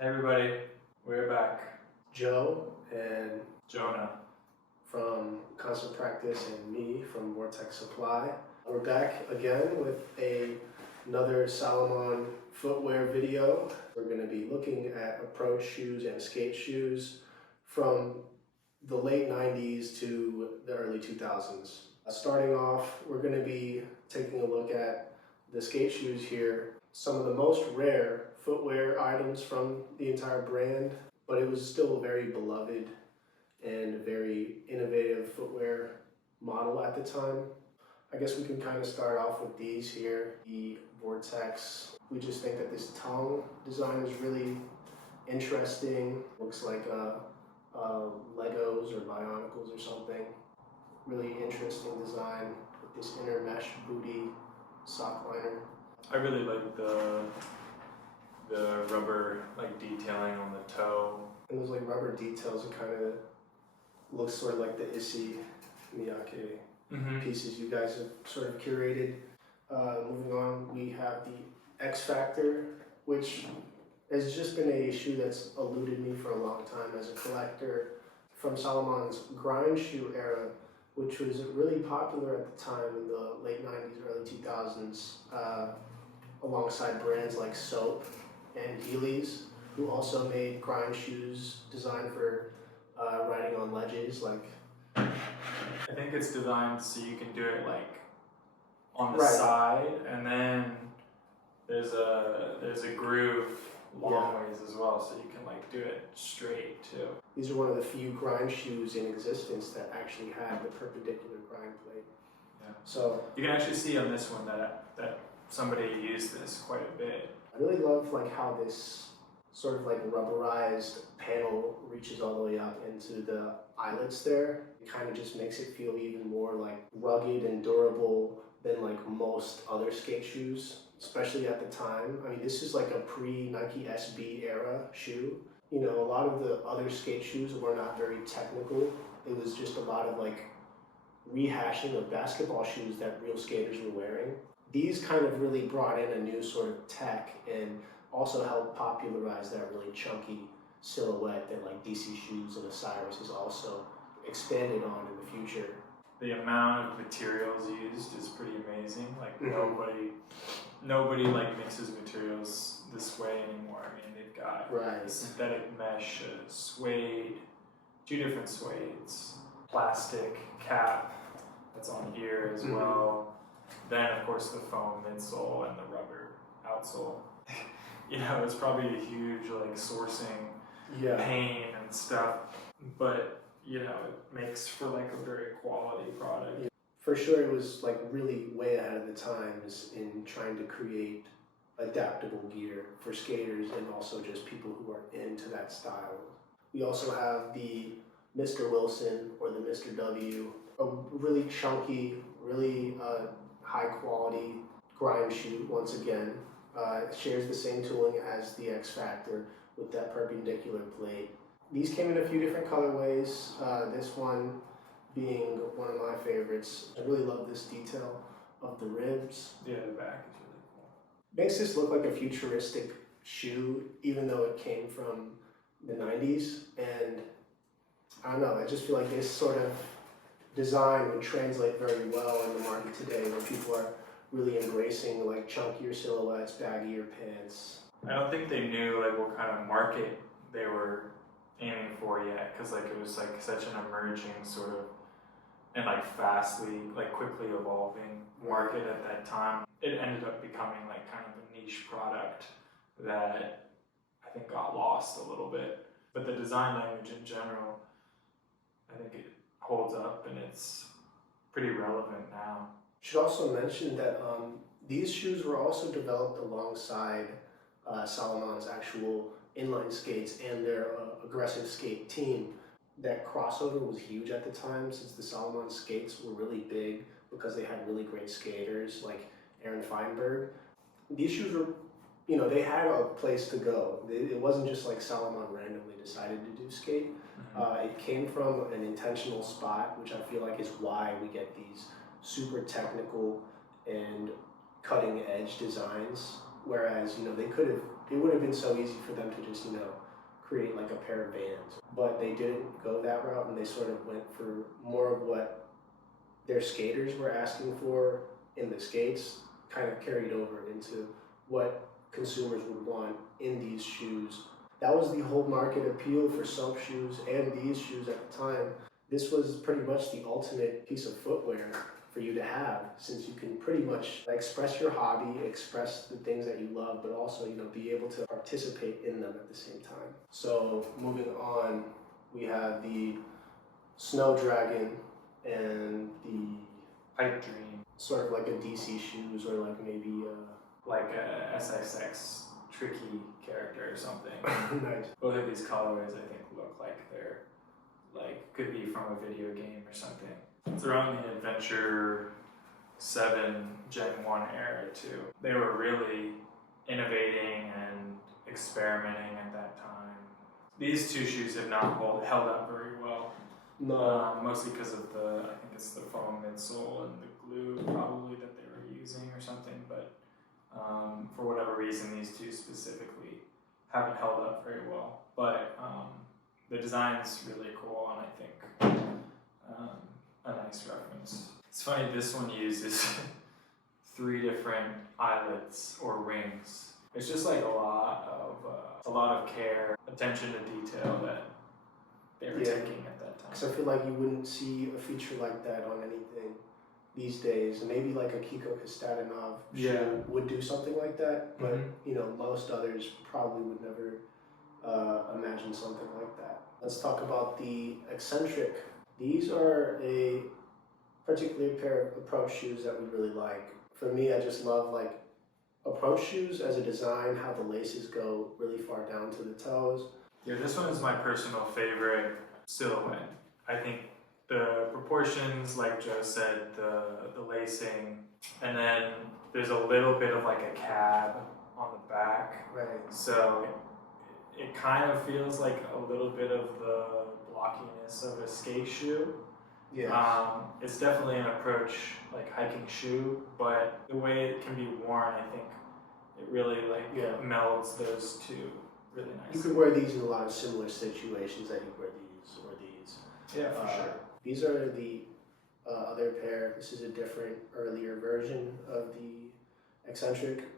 Hey everybody, we're back. Joe and Jonah. from Constant Practice and me from Vortex Supply. We're back again with another Salomon footwear video. We're going to be looking at approach shoes and skate shoes from the late 90s to the early 2000s. Starting off, we're going to be taking a look at the skate shoes here. Some of the most rare footwear items from the entire brand, but it was still a very beloved and very innovative footwear model at the time. I guess we can kind of start off with these here, the Vortex. We just think that this tongue design is really interesting. Looks like Legos or Bionicles or something. Really interesting design with this inner mesh booty sock liner. I really like the rubber detailing on the toe. And those rubber details, it kind of looks sort of like the Issey Miyake pieces you guys have sort of curated. Moving on, we have the X Factor, which has just been a shoe that's eluded me for a long time as a collector, from Salomon's grind shoe era, which was really popular at the time in the late 90s, early 2000s, alongside brands like Soap and Heelys, who also made grind shoes designed for riding on ledges. I think it's designed so you can do it on the Right. side, and then there's a groove long ways as well, so you can do it straight too. These are one of the few grind shoes in existence that actually had the perpendicular grind plate. Yeah. So you can actually see on this one that somebody used this quite a bit. I really love how this sort of rubberized panel reaches all the way up into the eyelets there. It kind of just makes it feel even more rugged and durable than most other skate shoes, especially at the time. I mean, this is a pre-Nike SB era shoe. You know, a lot of the other skate shoes were not very technical. It was just a lot of rehashing of basketball shoes that real skaters were wearing. These kind of really brought in a new sort of tech and also helped popularize that really chunky silhouette that DC Shoes and Osiris has also expanded on in the future. The amount of materials used is pretty amazing. Nobody mixes materials this way anymore. I mean, they've got synthetic mesh, suede, 2 different suedes, plastic cap that's on here as well. Then, of course, the foam midsole and the rubber outsole. It's probably a huge sourcing pain and stuff, but it makes for a very quality product. For sure, it was really way ahead of the times in trying to create adaptable gear for skaters and also just people who are into that style. We also have the Mr. Wilson or the Mr. W, a really chunky, really high quality grind shoe. Once again, it shares the same tooling as the X Factor with that perpendicular plate. These came in a few different colorways. This one being one of my favorites. I really love this detail of the ribs. Yeah, the back is really cool. Makes this look like a futuristic shoe, even though it came from the 90s. And I don't know, I just feel like this sort of design would translate very well in the market today, where people are really embracing chunkier silhouettes, baggier pants. I don't think they knew what kind of market they were aiming for yet, because it was such an emerging sort of and fastly quickly evolving market at that time. It ended up becoming kind of a niche product that I think got lost a little bit. But the design language in general, I think it holds up and it's pretty relevant now. Should also mention that these shoes were also developed alongside Salomon's actual inline skates and their aggressive skate team. That crossover was huge at the time, since the Salomon skates were really big because they had really great skaters like Aaron Feinberg. These shoes were, they had a place to go. It wasn't just Salomon randomly decided to do skate. It came from an intentional spot, which I feel is why we get these super technical and cutting edge designs Whereas, you know, it would have been so easy for them to just, you know, create like a pair of Vans. But they didn't go that route, and they sort of went for more of what their skaters were asking for in the skates, kind of carried over into what consumers would want in these shoes. That was the whole market appeal for soap shoes and these shoes at the time. This was pretty much the ultimate piece of footwear for you to have, since you can pretty much express your hobby, express the things that you love, but also, you know, be able to participate in them at the same time. So moving on, we have the Snowdragon and the Pipedream. Sort of like a DC shoes, or like maybe like a SXX tricky character or something. Nice. Both of these colorways I think look like they're could be from a video game or something. It's around the Adventure 7 Gen 1 era too. They were really innovating and experimenting at that time. These two shoes have not held up very well. No. Mostly because of I think it's the foam midsole and the glue probably that they were using or something, but for whatever reason these two specifically haven't held up very well. But the design's really cool, and I think a nice reference. It's funny, this one uses 3 different eyelets or rings. It's just like a lot of care, attention to detail that they were taking at that time. Because I feel like you wouldn't see a feature like that on anything these days. Maybe like a Kiko-esque shoe would do something like that, but you know, most others probably would never imagine something like that. Let's talk about the Exentric. These are a particular pair of approach shoes that we really like. For me, I just love like approach shoes as a design, how the laces go really far down to the toes. Yeah, this one is my personal favorite silhouette. I think the proportions, like Joe said, the lacing, and then there's a little bit of like a cab on the back. Right. So it kind of feels like a little bit of the blockiness of a skate shoe. Yeah. It's definitely an approach like hiking shoe, but the way it can be worn, I think it really melds those two really nicely. You could wear these in a lot of similar situations that you wear these or these. Yeah, for sure. These are the other pair. This is a different, earlier version of the Exentric.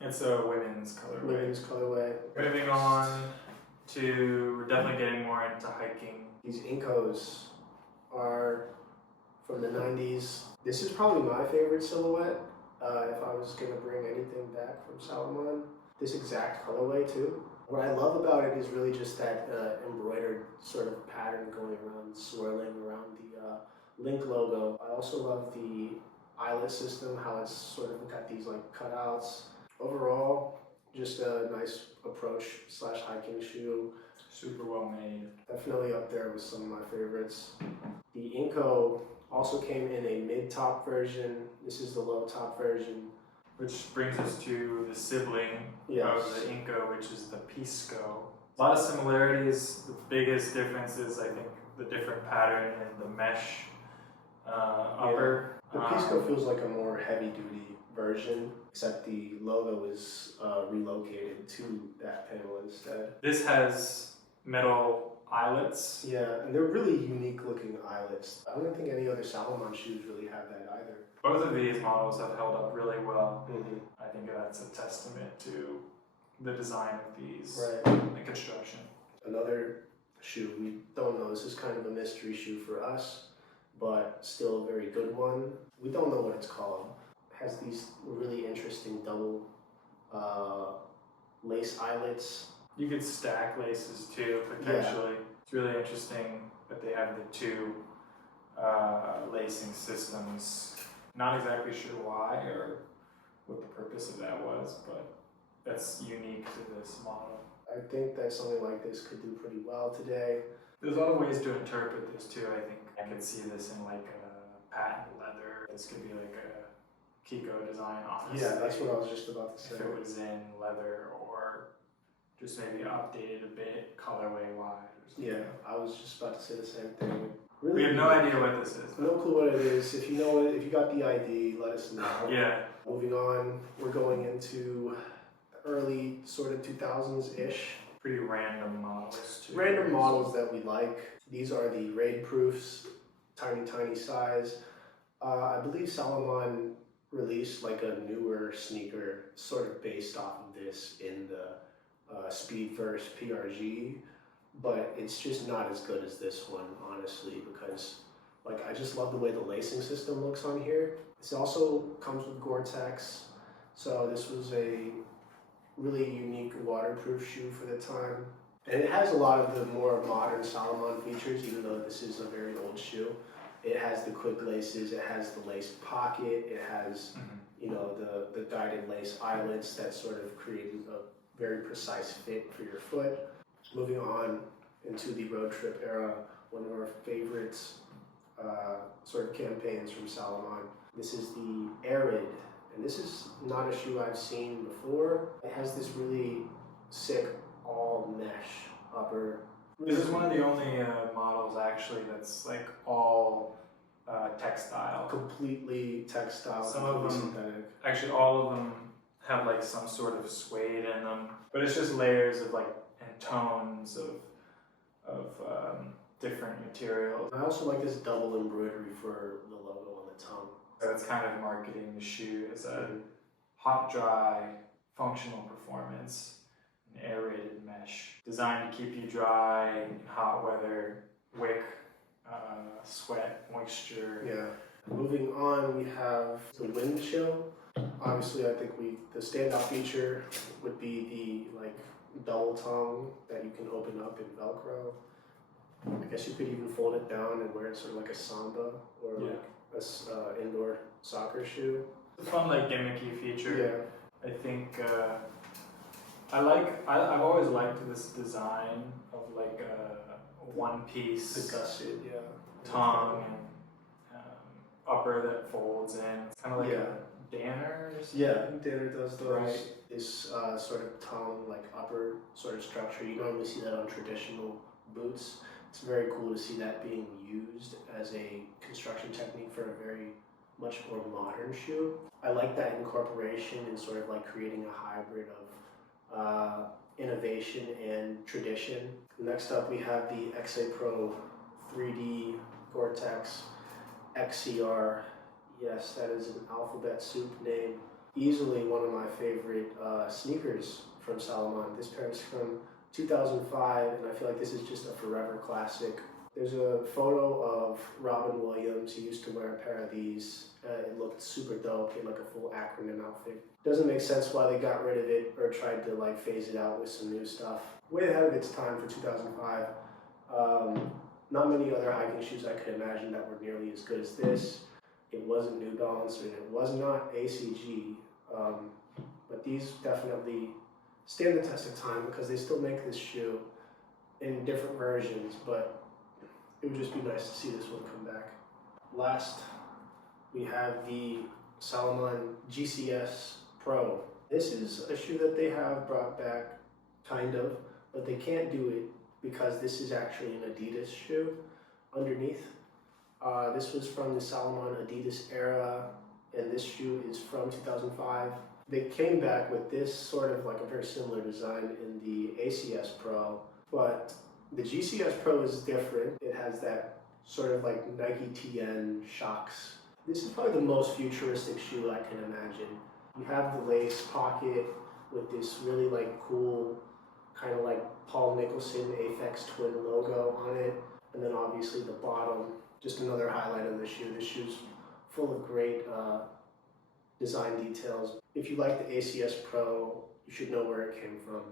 It's a women's colorway. Moving on to, we're definitely getting more into hiking. These Incos are from the 90s. This is probably my favorite silhouette. If I was going to bring anything back from Salomon, this exact colorway too. What I love about it is really just that embroidered sort of pattern going around, swirling around the Link logo. I also love the eyelet system, how it's sort of got these like cutouts. Overall, just a nice approach / hiking shoe. Super well made. Definitely up there with some of my favorites. The Inco also came in a mid-top version. This is the low-top version. Which brings us to the sibling of the Inco, which is the Pisco. A lot of similarities. The biggest difference is, I think, the different pattern and the mesh upper. The Pisco feels like a more heavy-duty version, except the logo is relocated to that panel instead. This has metal eyelets. Yeah, and they're really unique-looking eyelets. I don't think any other Salomon shoes really have that either. Both of these models have held up really well. I think that's a testament to the design of these, the construction. Another shoe, we don't know, this is kind of a mystery shoe for us, but still a very good one. We don't know what it's called. It has these really interesting double lace eyelets. You could stack laces too, potentially. It's really interesting that they have the 2 lacing systems. Not exactly sure why or what the purpose of that was, but that's unique to this model. I think that something like this could do pretty well today. There's a lot of ways to interpret this too. I think I could see this in like a patent leather. This could be like a Kiko design office. Yeah, that's what I was just about to say. If it was in leather or just maybe updated a bit colorway wise. Yeah, I was just about to say the same thing. Really, we have no idea what this is. No clue what it is. If you know it, if you got the ID, let us know. Yeah. Moving on, we're going into early sort of 2000s-ish. Pretty random models too. Random models that we like. These are the Raidproofs, tiny size. I believe Salomon released like a newer sneaker sort of based off of this in the Speedverse PRG, but it's just not as good as this one, honestly, because like I just love the way the lacing system looks on here. This also comes with Gore-Tex, so this was a really unique waterproof shoe for the time. And it has a lot of the more modern Salomon features, even though this is a very old shoe. It has the quick laces, it has the lace pocket, it has you know, the guided lace eyelets that sort of create a very precise fit for your foot. Moving on into the road trip era, one of our favorites sort of campaigns from Salomon. This is the Arid, and this is not a shoe I've seen before. It has this really sick all mesh upper. This is one of the only models actually that's like all textile. Completely textile, some of them, synthetic. Actually all of them have like some sort of suede in them, but it's just layers of like and tones of different materials. I also like this double embroidery for the logo on the tongue. So it's kind of marketing the shoe as a hot, dry, functional performance, an aerated mesh, designed to keep you dry in hot weather, wick, sweat, moisture. Yeah. Moving on, we have the Windchill. Obviously, I think the standout feature would be the like double tongue that you can open up in Velcro. I guess you could even fold it down and wear it sort of like a samba or like a indoor soccer shoe. It's a fun, like gimmicky feature. Yeah. I think I've always liked this design of like a one piece. The gusset, Tongue and upper that folds in. It's kind of like a Danner or something. Yeah, Danner does those. Right. This sort of tongue, like upper sort of structure. You normally see that on traditional boots. It's very cool to see that being used as a construction technique for a very much more modern shoe. I like that incorporation and sort of like creating a hybrid of innovation and tradition. Next up we have the Exentric 3D Vortex XCR. Yes, that is an alphabet soup name. Easily one of my favorite sneakers from Salomon. This pair is from 2005, and I feel like this is just a forever classic. There's a photo of Robin Williams. He used to wear a pair of these. It looked super dope in like a full acronym outfit. Doesn't make sense why they got rid of it or tried to like phase it out with some new stuff. Way ahead of its time for 2005. Not many other hiking shoes I could imagine that were nearly as good as this. It wasn't New Balance and it was not ACG, but these definitely stand the test of time because they still make this shoe in different versions, but it would just be nice to see this one come back. Last, we have the Salomon GCS-Pro. This is a shoe that they have brought back, kind of, but they can't do it because this is actually an Adidas shoe underneath. This was from the Salomon Adidas era, and this shoe is from 2005. They came back with this sort of like a very similar design in the ACS-Pro, but the GCS-Pro is different. It has that sort of like Nike TN shocks. This is probably the most futuristic shoe I can imagine. You have the lace pocket with this really like cool kind of like Paul Nicholson Aphex Twin logo on it, and then obviously the bottom, just another highlight of the shoe. This shoe's full of great design details. If you like the ACS-Pro, you should know where it came from,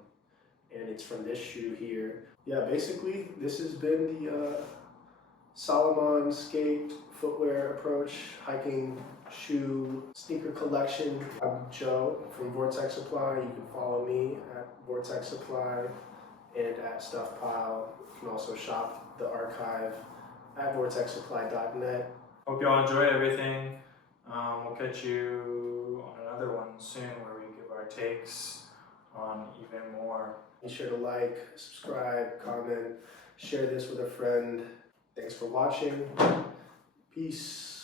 and it's from this shoe here. Yeah, basically this has been the Salomon Skate footwear approach, hiking shoe sneaker collection. I'm Joe from Vortex Supply. You can follow me at Vortex Supply and at Stuffpile. You can also shop the archive at vortexsupply.net. Hope y'all enjoyed everything. We'll catch you on another one soon where we give our takes on even more. Be sure to like, subscribe, comment, share this with a friend. Thanks for watching. Peace.